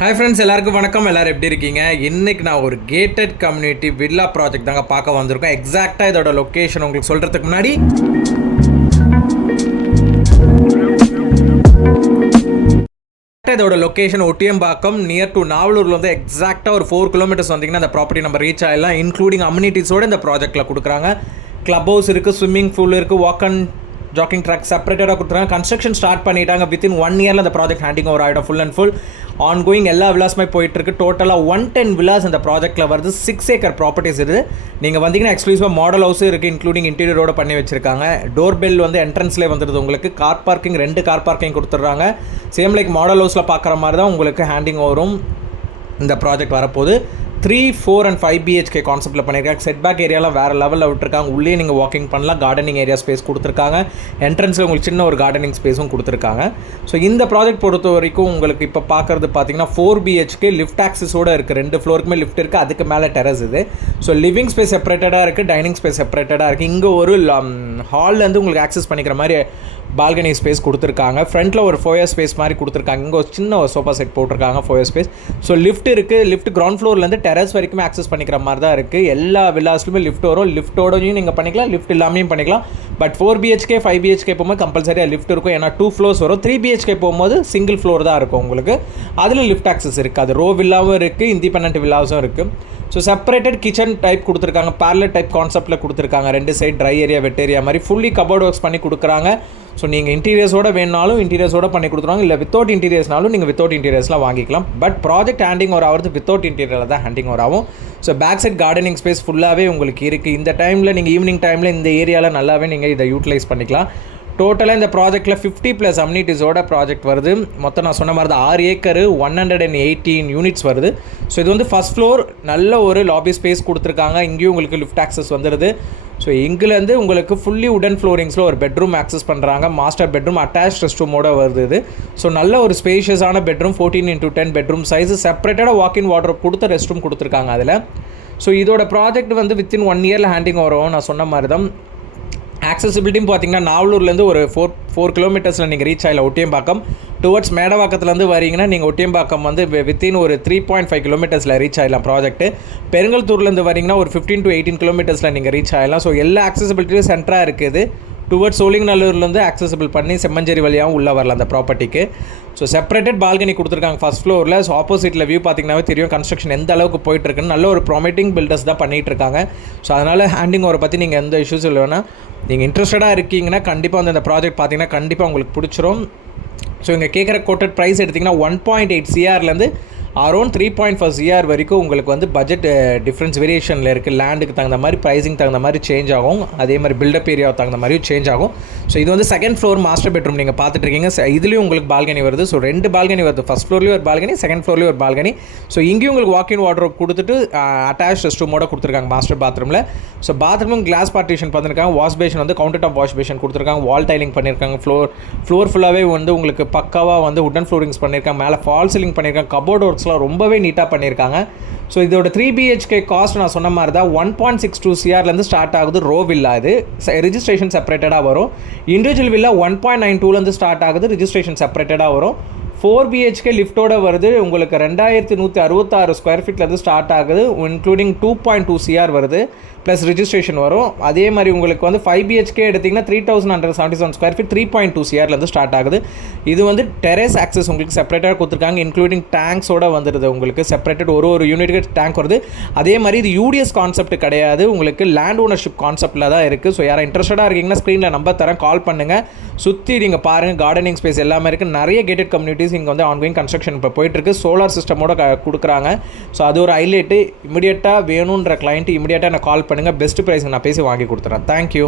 Hi friends, எல்லாருக்கும் வணக்கம். எல்லோரும் எப்படி இருக்கீங்க? இன்றைக்கி நான் ஒரு கேட்டட் கம்யூனிட்டி வில்லா ப்ராஜெக்ட் தாங்க பார்க்க வந்திருக்கோம். எக்ஸாக்டாக இதோட லொக்கேஷன் உங்களுக்கு சொல்கிறதுக்கு முன்னாடி இதோட லொக்கேஷன் ஒட்டியம்பாக்கம் நியர் டு நாவலூரில் வந்து எக்ஸாக்டாக ஒரு 4 கிலோமீட்டர்ஸ் வந்தீங்கன்னா அந்த ப்ராப்பர்ட்டி நம்ம ரீச் ஆகிடலாம். இன்க்ளூடிங் அம்யூனிட்டிஸோடு இந்த ப்ராஜெக்ட்டில் கொடுக்குறாங்க. க்ளப் ஹவுஸ் இருக்குது, ஸ்விம்மிங் பூல் இருக்குது, வாக் அண்ட் ஜாக்கிங் ட்ராக் செப்பரேட்டடாக கொடுத்துருக்காங்க. கன்ஸ்ட்ரக்ஷன் ஸ்டார்ட் பண்ணிட்டாங்க. வித்தின் 1 இயரில் அந்த ப்ராஜெக்ட் ஹேண்டிங் ஓவர் ஆகிடும். ஃபுல் அண்ட் ஃபுல் ஆன்கோயிங் எல்லா விலாஸுமே போயிட்டுருக்கு. டோட்டலாக 110 விலாஸ் அந்த ப்ராஜெக்ட்டில் வருது. 6 ஏக்கர் ப்ராப்பர்ட்டிஸ் இருக்குது. நீங்கள் வந்தீங்கன்னா எக்ஸ்க்ளூசிவாக மாடல் ஹவுஸும் இருக்குது, இன்க்ளூடிங் இன்டீரியரோடு பண்ணி வச்சிருக்காங்க. டோர் பெல் வந்து என்ட்ரன்ஸ்லேயே வந்துடுது. உங்களுக்கு கார் பார்க்கிங் 2 கார் பார்க்கிங் கொடுத்துட்றாங்க. சேம் லைக் மாடல் ஹவுஸில் பார்க்குற மாதிரி தான் உங்களுக்கு ஹேண்டிங் ஓவரும் இந்த ப்ராஜெக்ட் வரப்போகுது. 3, 4 and 5 BHK கான்செப்ட்டில் பண்ணியிருக்காங்க. செட் பேக் ஏரியாலாம் வேறு லெவலில் விட்டுருக்காங்க. உள்ளே நீங்கள் வாக்கிங் பண்ணலாம். கார்டனிங் ஏரியா ஸ்பேஸ் கொடுத்துருக்காங்க. என்ட்ரன்ஸில் உங்களுக்கு சின்ன ஒரு கார்டனிங் ஸ்பேஸும் கொடுத்துருக்காங்க. ஸோ இந்த ப்ராஜெக்ட் பொறுத்த வரைக்கும் உங்களுக்கு இப்போ பார்க்குறது பார்த்தீங்கன்னா 4 BHK லிஃப்ட் ஆக்சஸோடு இருக்குது. 2 ஃப்ளோருக்குமே லிஃப்ட் இருக்குது. அதுக்கு மேலே டெரஸ் இது. ஸோ லிவிங் ஸ்பேஸ் செப்பரேட்டடாக இருக்குது, டைனிங் ஸ்பேஸ் செப்பரேட்டடாக இருக்குது. இங்கே ஒரு ஹால்லேருந்து உங்களுக்கு ஆக்சஸ் பண்ணிக்கிற மாதிரி பால்கனி ஸ்பேஸ் கொடுத்துருக்காங்க. ஃப்ரண்ட்டில் ஒரு ஃபோயர் ஸ்பேஸ் மாதிரி கொடுத்துருக்காங்க. இங்கே ஒரு சின்ன ஒரு சோஃபா செட் போட்டிருக்காங்க, ஃபோயர் ஸ்பேஸ். ஸோ லிஃப்ட் இருக்குது. லிஃப்ட் கிரவுண்ட் ஃப்ளோர்லேருந்து டெரஸ் வரைக்குமே ஆக்சஸ் பண்ணிக்கிற மாதிரி தான் இருக்குது. எல்லா வில்லாஸ்லுமே லிஃப்ட் வரும். லிஃப்ட்டோடையும் நீங்கள் பண்ணிக்கலாம், லிஃப்ட் இல்லாமையும் பண்ணிக்கலாம். பட் 4 BHK 5 BHK போகும்போது கம்பல்சரியாக லிஃப்ட் இருக்கும். ஏன்னா 2 ஃப்ளோர்ஸ் வரும். 3 BHK போகும்போது சிங்கிள் ஃப்ளோர் தான் இருக்கும் உங்களுக்கு. அதில் லிஃப்ட் ஆக்சஸ் இருக்குது. அது ரோ வில்லாவும் இருக்குது, இண்டிபெண்டன்ட் வில்லாஸும் இருக்குது. ஸோ செப்பரேட்டட் கிச்சன் டைப் கொடுத்துருக்காங்க. பேரலட் டைப் கான்செப்ட்டில் கொடுத்துருக்காங்க. 2 side dry area, wet area மாதிரி ஃபுல்லி கபோர்ட் ஒர்க்ஸ் பண்ணி கொடுக்குறாங்க. ஸோ நீங்கள் இன்டீரியர்ஸோடு வேணாலும் இன்டீரியர்ஸோடு பண்ணி கொடுத்துருவாங்க. இல்லை வித்தவுட் இன்டீரியர்ஸ்னாலும் நீங்கள் வித்தவுட் இன்டீரியர்ஸ்லாம் வாங்கிக்கலாம். பட் ப்ராஜெக்ட் ஹேண்டிங் ஓவர் ஆகிறது வித்தவுட் இன்டீரியரில் தான் ஹேண்டிங் ஓவர் ஆகும். So back side gardening space ஃபுல்லாகவே உங்களுக்கு இருக்குது. இந்த டைமில் நீங்கள் ஈவினிங் டைமில் இந்த ஏரியாவில் நல்லாவே நீங்கள் இதை யூட்டிலைஸ் பண்ணிக்கலாம். டோட்டலாக இந்த ப்ராஜெக்ட்டில் 50+ அம்யூனிட்டிஸோட ப்ராஜெக்ட் வருது. மொத்தம் நான் சொன்ன மாதிரி தான் 6 ஏக்கரு 118 யூனிட்ஸ் வருது. ஸோ இது வந்து ஃபஸ்ட் ஃப்ளோர். நல்ல ஒரு லாபி ஸ்பேஸ் கொடுத்துருக்காங்க. இங்கேயும் உங்களுக்கு லிஃப்ட் ஆக்சஸ் வந்துடுது. ஸோ இங்கேருந்து உங்களுக்கு ஃபுல்லி உடன் ஃப்ளோரிங்ஸில் ஒரு பெட்ரூம் ஆக்சஸ் பண்ணுறாங்க. மாஸ்டர் பெட்ரூம் அட்டாச் ரெஸ்ட் ரூமோட வருது இது. ஸோ நல்ல ஒரு ஸ்பேஷியஸான பெட்ரூம், 14x10 பெட்ரூம் சைஸு. செப்பரேட்டடாக வாக்கின் வார்ட்ரோப் கொடுத்த ரெஸ்ட் ரூம் கொடுத்துருக்காங்க அதில். ஸோ இதோட ப்ராஜெக்ட் வந்து வித்தின் 1 இயரில் ஹேண்டிங் வரும். நான் சொன்ன மாதிரி தான். ஆக்சசிபிலிட்டியும் பார்த்தீங்கன்னா நாவலூர்லேருந்து ஒரு 4 கிலோமீட்டர்ஸில் நீங்கள் ரீச் ஆகல. ஒட்டியம்பாக்கம் டுவர்ட்ஸ் மேடவாக்கத்துலேருந்து வரீங்கன்னா நீங்கள் ஒட்டியம்பாக்கம் வந்து வித்தின் ஒரு 3.5 கிலோமீட்டர்ஸில் ரீச் ஆகலாம் ப்ராஜெக்ட்டு. பெருங்கல்தூர்லேருந்து வரீங்கன்னா ஒரு 15 to 18 கிலோமீட்டர்ஸில் நீங்கள் ரீச் ஆகலாம். ஸோ எல்லா ஆக்சசிபிலிட்டியும் சென்டராக இருக்குது. டுவர்ட்ஸ் சோழிங்கநல்லூர்லேருந்து ஆக்சசிபிள் பண்ணி செம்மஞ்சேரி வழியாகவும் உள்ளே வரலாம் அந்த ப்ராப்பர்ட்டிக்கு. ஸோ செப்பரேட்டட் பால்கனி கொடுத்துருக்காங்க ஃபஸ்ட் ஃப்ளோரில். ஸோ ஆப்போசிட்டில் வியூ பார்த்தீங்கன்னாவே தெரியும் கன்ஸ்ட்ரக்ஷன் எந்த அளவுக்கு போயிட்டுருக்குன்னு. நல்ல ஒரு ப்ராமிட்டிங் பில்டர்ஸ் தான் பண்ணிகிட்ருக்காங்க. ஸோ அதனால் ஹேண்டிங் ஓவரை பற்றி நீங்கள் எந்த இஷ்யூஸ் இல்லைன்னா நீங்கள் இன்ட்ரெஸ்டடாக இருக்கீங்கன்னா கண்டிப்பாக வந்து அந்த ப்ராஜெக்ட் பார்த்தீங்கன்னா கண்டிப்பாக உங்களுக்கு பிடிச்சிரும். ஸோ இங்கே கேட்குற கோட்டட் ப்ரைஸ் எடுத்திங்கன்னா 1.8 CRலேருந்து அரௌண்ட் 3.4 CR வரைக்கும் உங்களுக்கு வந்து பட்ஜெட் டிஃப்ரென்ஸ் வேரியேஷனில் இருக்குது. லேண்டுக்கு தகுந்த மாதிரி ப்ரைஸிங் தகுந்த மாதிரி சேஞ்ச் ஆகும். அதே மாதிரி பில்டப் ஏரியா தகுந்த மாதிரியும் சேஞ்ச் ஆகும். ஸோ இது வந்து செகண்ட் ஃப்ளோர் மாஸ்டர் பெட்ரூம் நீங்கள் பார்த்துட்டு இருக்கீங்க. இதுலேயும் உங்களுக்கு பால்கனி வருது. ஸோ 2 பால்கனி வருது. ஃபஸ்ட் ஃப்ளோர்லேயும் ஒரு பால்கனி, செகண்ட் ஃப்ளோர்லேயும் ஒரு பால்கனி. ஸோ இங்கேயும் உங்களுக்கு வாக்கின் வார்ட்ரோப் கொடுத்துட்டு அட்டாச் ரெஸ்ட் ரூமோட கொடுத்துருக்காங்க மாஸ்டர் பாத்ரூமில். ஸோ பாத்ரூமும் கிளாஸ் பார்ட்டிஷன் பண்ணியிருக்காங்க. வாஷ் பேஷன் வந்து கவுண்டர் டாப் வாஷ் பேஷன் கொடுத்துருக்காங்க. வால் டைலிங் பண்ணியிருக்காங்க. ஃப்ளோர் ஃபுல்லாகவே வந்து உங்களுக்கு பக்காவாக வந்து உடன் ஃப்ளோரிங்ஸ் பண்ணியிருக்காங்க. மேலே ஃபால் சீலிங் பண்ணியிருக்காங்க. கபோர்ட் ஒர்க்ஸ்லாம் ரொம்பவே நீட்டாக பண்ணியிருக்காங்க. ஸோ இதோட 3 BHK காஸ்ட் நான் சொன்ன மாதிரி தான் 1.62 CRலேருந்து ஸ்டார்ட் ஆகுது. ரோ வில்லா இது. ரிஜிஸ்ட்ரேஷன் செப்பரேட்டடாக வரும். இண்டிவிஜுவல் வில்லா 1.92லேருந்து ஸ்டார்ட் ஆகுது. ரிஜிஸ்ட்ரேஷன் செப்பரேட்டடாக வரும். 4 BHK லிஃப்ட்டோட வருது. உங்களுக்கு 2166 ஸ்கொயர் ஃபீட்லேருந்து ஸ்டார்ட் ஆகுது. இன்க்ளூடிங் 2.2 CR வருது. ப்ளஸ் ரிஜிஸ்ட்ரேஷன் வரும். அதே மாதிரி உங்களுக்கு வந்து 5 BHK எடுத்திங்கன்னா 3177 ஸ்கொயர் ஃபீட் 3.2 CRலேருந்து ஸ்டார்ட் ஆகுது. இது வந்து டெரஸ் ஆக்சஸ் உங்களுக்கு செப்பரேட்டாக கொடுத்துருக்காங்க. இன்க்ளூடிங் டேங்க்ஸோடு வந்துடுது. உங்களுக்கு செப்பரேட்டட் ஒரு யூனிட்டுக்கு டேங்க் வருது. அதே மாதிரி இது UDS கான்செப்ட் கிடையாது. உங்களுக்கு லேண்ட் ஓனர்ஷிப் கான்செப்ட்டில் தான் இருக்குது. ஸோ யாரும் இன்ட்ரெஸ்டடாக இருக்கீங்கன்னா ஸ்க்ரீனில் நம்பர் தரேன், கால் பண்ணுங்கள். சுற்றி நீங்கள் பாருங்கள். கார்டனிங் ஸ்பேஸ் எல்லாமே இருக்குது. நிறைய கேட்டட் கம்யூனிட்டிஸ் இங்கே வந்து ஆன்கோயிங் கன்ஸ்ட்ரக்ஷன் இப்போ போயிட்டுருக்கு. சோலார் சிஸ்டமோட கொடுக்குறாங்க. ஸோ அது ஒரு ஹைலைட்டு. இமிடியேட்டாக வேணுன்ற கிளைண்ட்டு இமிடியேட்டாக நான் கால் பண்ணுங்கள். பெஸ்ட் ப்ரைஸ் நான் பேசி வாங்கி கொடுத்துறேன். தேங்க்யூ.